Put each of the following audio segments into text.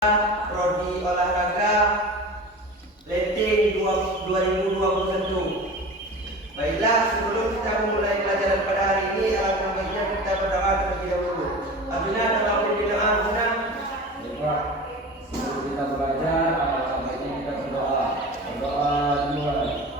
Prodi Olahraga Letting 2021. Baiklah, sebelum kita memulai pelajaran pada hari ini, alangkah baiknya kita berdoa terlebih dahulu. Akhirnya dalam pembinaan kita sebelum kita belajar, alangkah baiknya kita berdoa. Berdoa dimulai.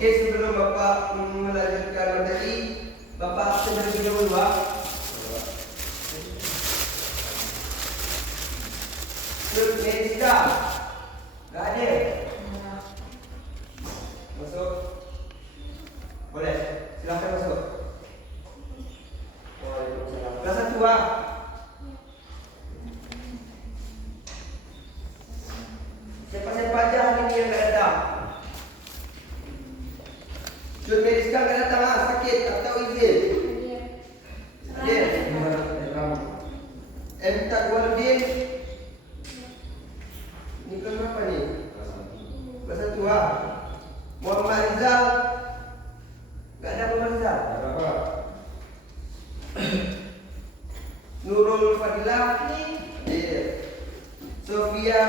Oke, sebelum Bapak melanjutkan materi, Bapak terlebih dahulu, Pak. Medika, nggak ada. Masuk. Boleh, silakan masuk. Waalaikumsalam. Kelas 1, Pak. Siapa-siapa aja hari ini yang nggak datang? Jun Mediska nggak datang, sakit atau izin? Hadir. Tak dua lebih. Ini kelas berapa nih? Kelas 1, ah. Muhammad Rizal. Nggak ada Muhammad Rizal. Nurul Fadilah. Sofia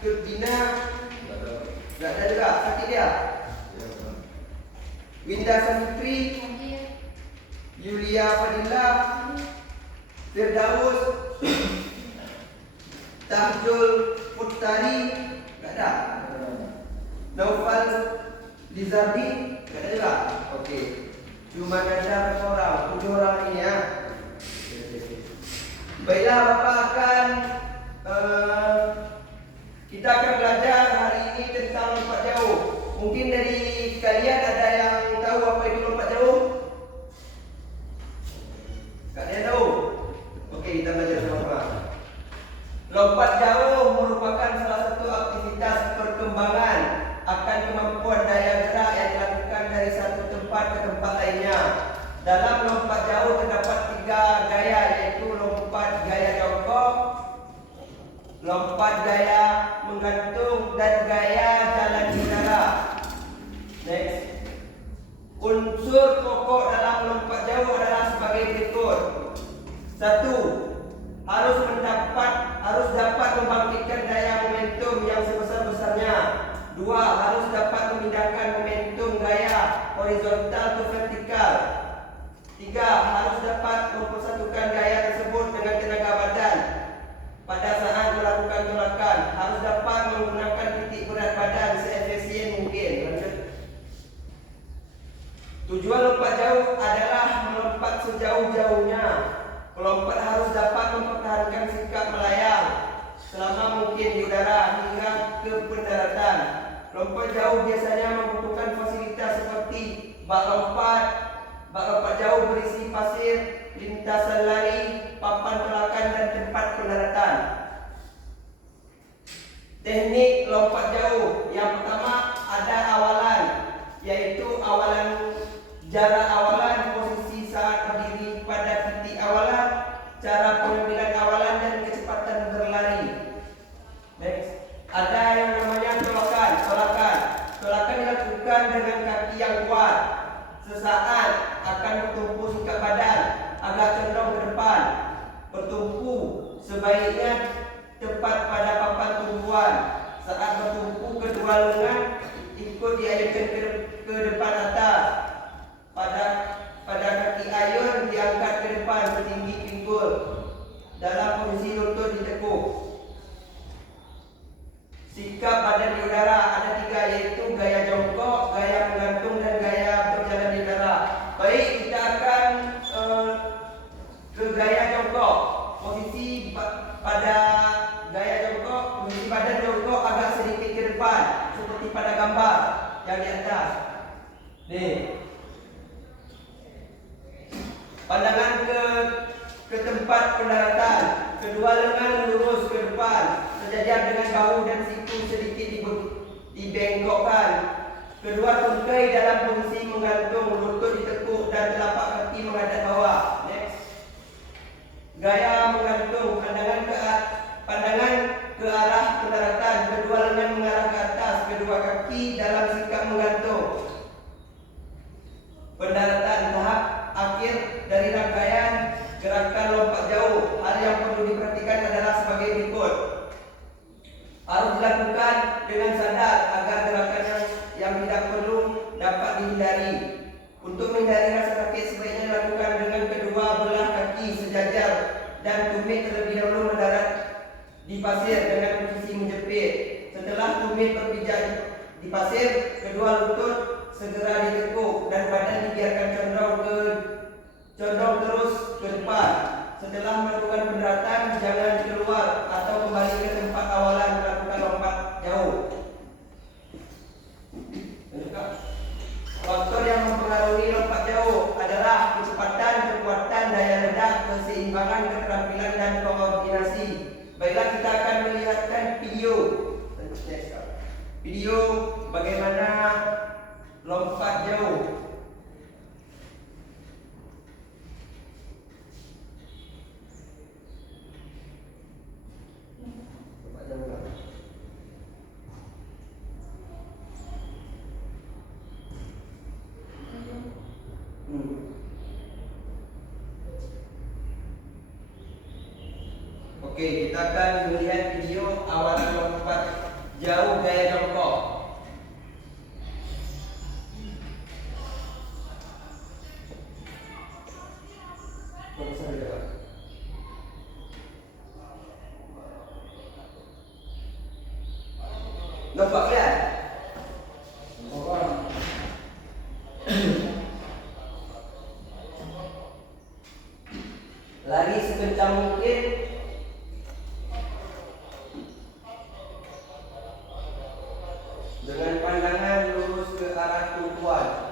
Kurdina. Nggak ada juga, sakit dia. Winda Safitri, Yulia Fadila, Firdaus, Tahjul Putari, nggak ada. Naufal Lizardi, nggak ada juga. Oke, cuma ada berapa orang? 7 orang ini ya. Baiklah, Bapak akan kita akan belajar hari ini tentang lompat jauh. Mungkin dari kalian ada yang tahu apa itu lompat jauh? Gak ada yang tahu? Oke, kita belajar sama-sama. Lompat jauh merupakan salah satu aktivitas perkembangan akan kemampuan daya gerak yang dilakukan dari satu tempat ke tempat lainnya. Dalam lompat jauh terdapat 3 gaya, yaitu lompat gaya jongkok, lompat gaya menggantung, dan gaya jalan di udara. Next. Unsur pokok dalam lompat jauh adalah sebagai berikut. 1. Harus dapat membangkitkan daya momentum yang sebesar-besarnya. 2. Harus dapat memindahkan momentum gaya horizontal ke vertikal. 3. Harus dapat mempersatukan gaya tersebut dengan tenaga badan pada saat melakukan tolakan. Harus dapat menggunakan titik berat badan seefisien mungkin. Lanjut. Tujuan lompat jauh adalah melompat sejauh-jauhnya. Pelompat harus dapat mempertahankan sikap melayang selama mungkin di udara hingga ke pendaratan. Lompat jauh biasanya membutuhkan fasilitas seperti bak lompat jauh berisi pasir, lintasan lari, papan tolakan, dan tempat pendaratan. Teknik lompat jauh. Yang pertama ada awalan, yaitu jarak awalan, posisi saat berdiri pada titik awalan, cara pengambilan awalan, dan kecepatan berlari. Next. Ada yang namanya tolakan. Tolakan dilakukan dengan kaki yang kuat. Sesaat akan bertumpu sikap badan agak cenderung ke depan. Bertumpu sebaiknya tepat pada papan tumpuan. Saat bertumpu, kedua lengan ikut diayunkan ke depan atas. Pada kaki ayun diangkat ke depan setinggi pinggul. Dalam posisi lutut ditekuk. Sikap badan di udara ada 3, yaitu gaya jongkok, gaya menggantung, dan gaya Nih. Pandangan ke tempat pendaratan. Kedua lengan lurus ke depan, sejajar dengan bahu dan siku sedikit dibengkokkan. Kedua tungkai dalam posisi menggantung, lutut ditekuk dan telapak kaki menghadap bawah. Next. Gaya menggantung, pandangan ke arah pendaratan, kedua lengan mengarah ke atas, kedua kaki dalam sikap menggantung. Pendaratan tahap akhir dari rangkaian gerakan lompat jauh. Hal yang perlu diperhatikan adalah sebagai berikut. Harus dilakukan dengan sadar agar gerakan yang tidak perlu dapat dihindari. Untuk menghindari rasa sakit sebaiknya dilakukan dengan kedua belah kaki sejajar dan tumit terlebih dahulu mendarat di pasir dengan posisi menjepit. Setelah tumit berpijak di pasir, kedua lutut segera ditekuk dan badan dibiarkan condong terus ke depan. Setelah melakukan pendaratan, jangan keluar atau kembali ke tempat awalan melakukan lompat jauh. Faktor yang mempengaruhi lompat jauh adalah kecepatan, kekuatan, daya ledak, keseimbangan, keterampilan, dan koordinasi. Baiklah, kita akan melihatkan video bagaimana lompat jauh. Lompat jauh lah. Oke, kita akan melihat video awalan lompat jauh gaya jongkok. Nampak kan? Lari sekencang mungkin. Dengan pandangan lurus ke arah tumpuan.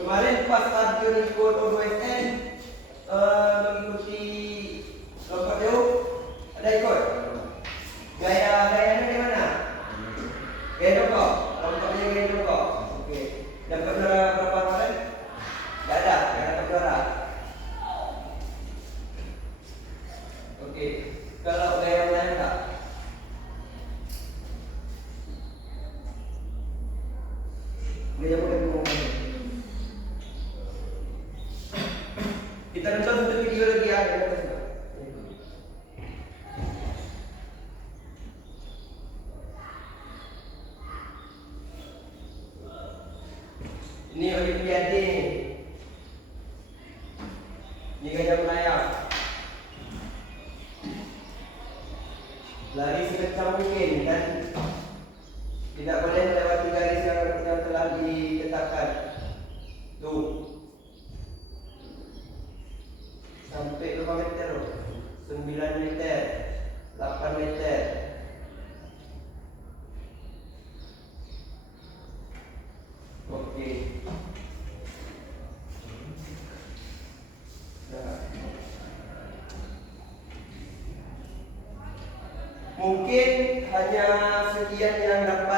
Kemarin pas Arjun ikut OSN mengikuti lompat jauh, ada ikut? Gayanya di mana? Gaya jongkok, lompatnya gaya jongkok. Oke. Dapat juara berapa kemarin? Gak ada, gak dapat juara. Oke. Kalau gaya lain tak? Gaya boleh ngomong. Kita nonton satu video lagi ya. Ini Olimpiade. Ini gajah melayang. Lari sekencang mungkin dan tidak boleh melewati garis yang telah ditetapkan. Tuh. Sampai berapa meter? 9 meter, 8 meter. Oke. Nah. Mungkin hanya sekian yang dapat